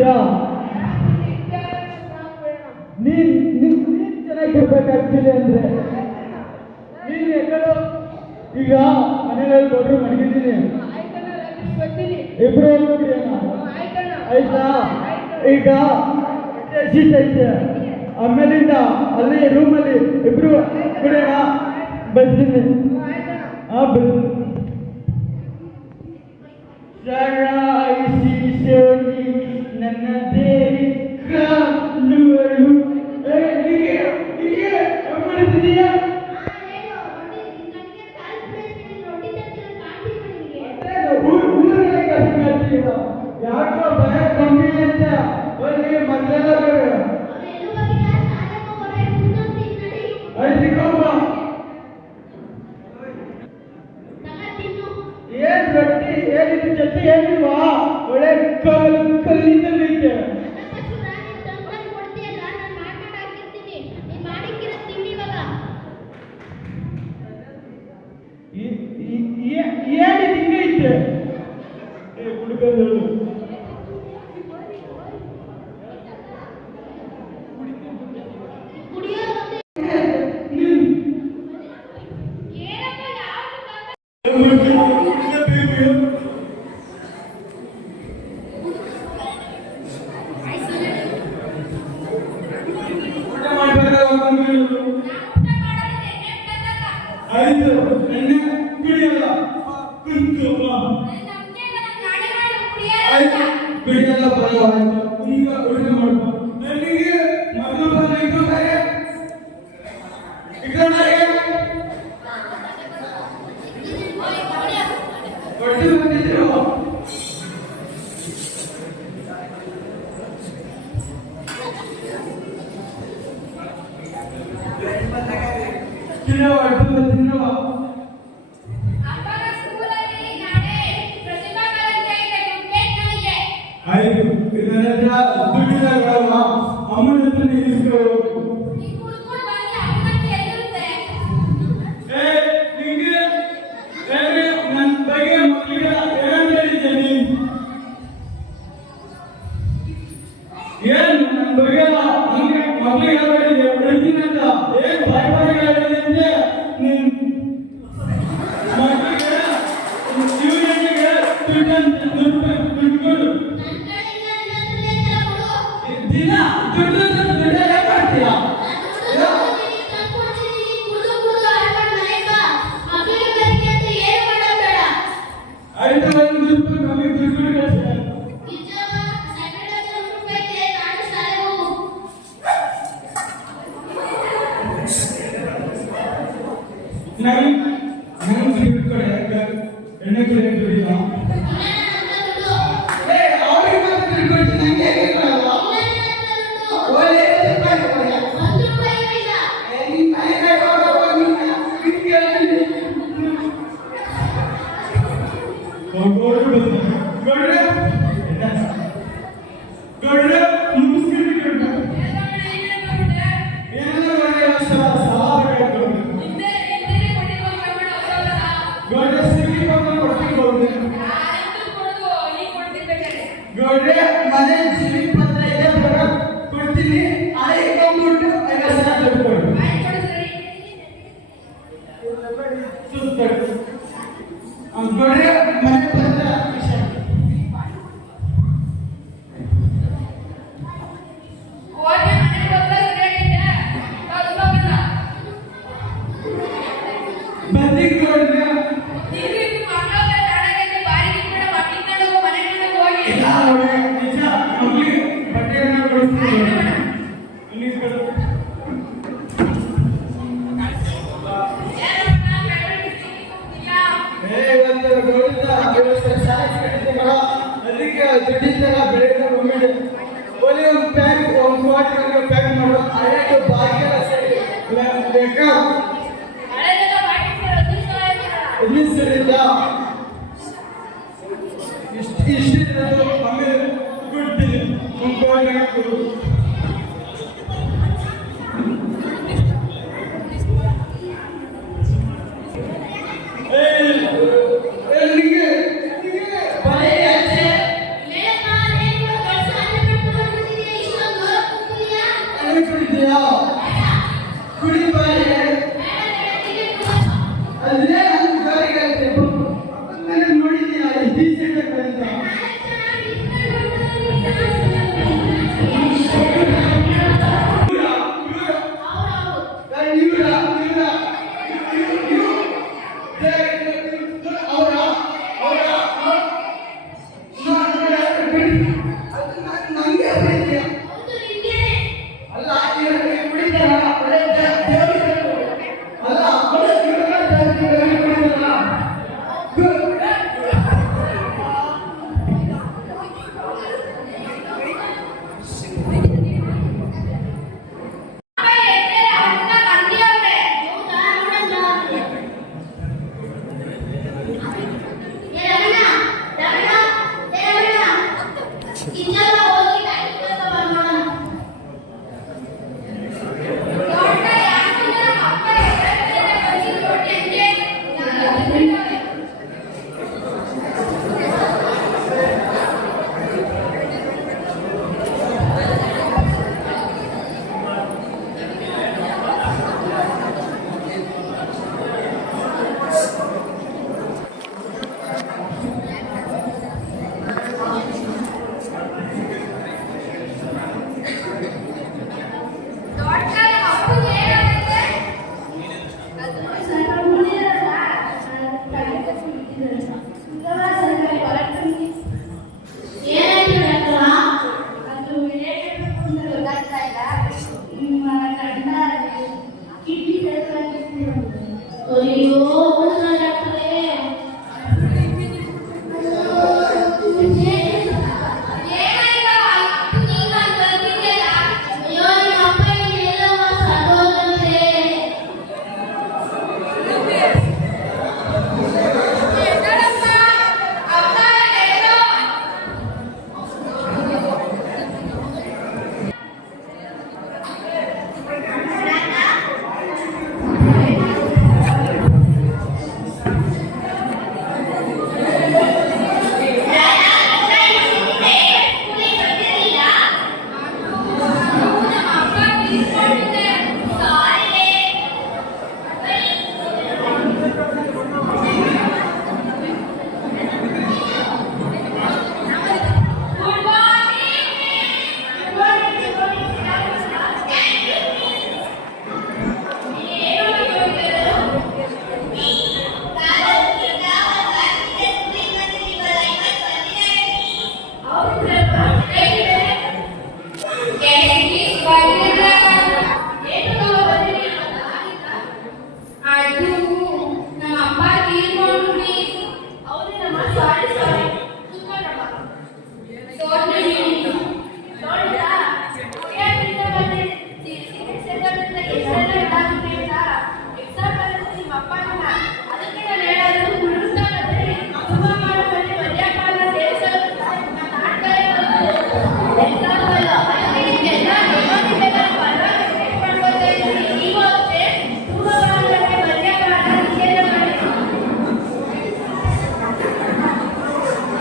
ಮಾಡ್ತಿದ್ಯಾ? ನೀನ್ ಚೆನ್ನಾಗಿರ್ಬೇಕಾಗ್ತಿಲ್ಲ ಅಂದ್ರೆ ನೀನ್ ಎಕ್ಕಳು ಈಗ ಮನೆಯಲ್ಲಿ ಕೊಟ್ಟರು ಮಡಗಿದ್ದೀನಿ, ಇಬ್ರು ಹೋಗ್ಬಿಟ್ಟಿಯಣ್ಣ. ಆಯ್ತಾ? ಈಗ ಶೀತ ಐತೆ, ಆಮೇಲಿಂದ ಅಲ್ಲಿ ರೂಮಲ್ಲಿ ಇಬ್ರು ಬಿಡೋಣ. ಬರ್ತೀನಿ. ನನ್ನ ದೇವಿ ಕಾಲುಗಳು ಯಾಕೋ ಭಯ ಕಮ್ಮಿ ಅಂತ ಮೊದಲೆಲ್ಲ ಏನ್ ರೊಟ್ಟಿ ಏನಿದು ಜೊತೆ ಏನಿಲ್ವಾ? ಒಳ್ಳೆ ಕಲ್ಲಿಂದ ಬೇಕೆ. ಏನಿದು ಹಿಂಗೈತೆ ಹುಡುಗರು? ಆಯ್ತು, ನನ್ನ ಕುಡಿಯಲ್ಲ ಆಯ್ತು, ಕುಡಿಯಲ್ಲ ಬರಲ್ಲ. ಈಗ ಉಳಿದು ಮಾಡ್ಕೊ. ನನಗೆ ಮಗಳು ಬಂದು ಹೊಟ್ಟೆ ಬಂದಿದ್ರು. ಆಯ್ತು, ಇದರ ದುಡ್ಡಿದಾಗ ಅಮ್ಮನ ಹತ್ರ ನಿಲ್ಲಿಸ್ಕೋ. ನನ್ನ ಬಗ್ಗೆ ಮಕ್ಕಳಿಗೆ ಏನಂತ ಹೇಳಿದ್ದೇನೆ? ಏನ್ ನನ್ನ ಬಗ್ಗೆ ನಮ್ಗೆ ಮಕ್ಕಳಿಗೆ ಹೇಳಿದೆ ಬಿಡ್ತೀನಿ ಅಂತ ಏನ್ ಬಾಯಿ ಹೇಳಿದೆ ಅಂದ್ರೆ ನಿನ್ ಮಕ್ಕಳಿಗೆ ಜೀವನಿಗೆ ದುಡ್ಡು ದಿನ ದುಡ್ಡು ಮಾಡ್ತೀಯಾ? ಆಯ್ತು, ಒಂದು ರೂಪಾಯಿ ನಮಗೆ ದುಡ್ಡು ಎಣ್ಣೆ ದುಡಿಲ್ಲ. ಮನೆ ಜೀವಿ ಪತ್ರ ಇದೆ ಕೊಡ್ತೀನಿ. ಆಯ್ಕೊಂಡ್ಬಿಟ್ಟು 50,000 ಕೊಡು. ಮನೆ ಪತ್ರ ನಂಗೆ ಪ್ರೀತಿಯ ಅಲ್ಲ ಕುಡಿತಾರ ಅಲ್ಲ ಅಯ್ಯೋ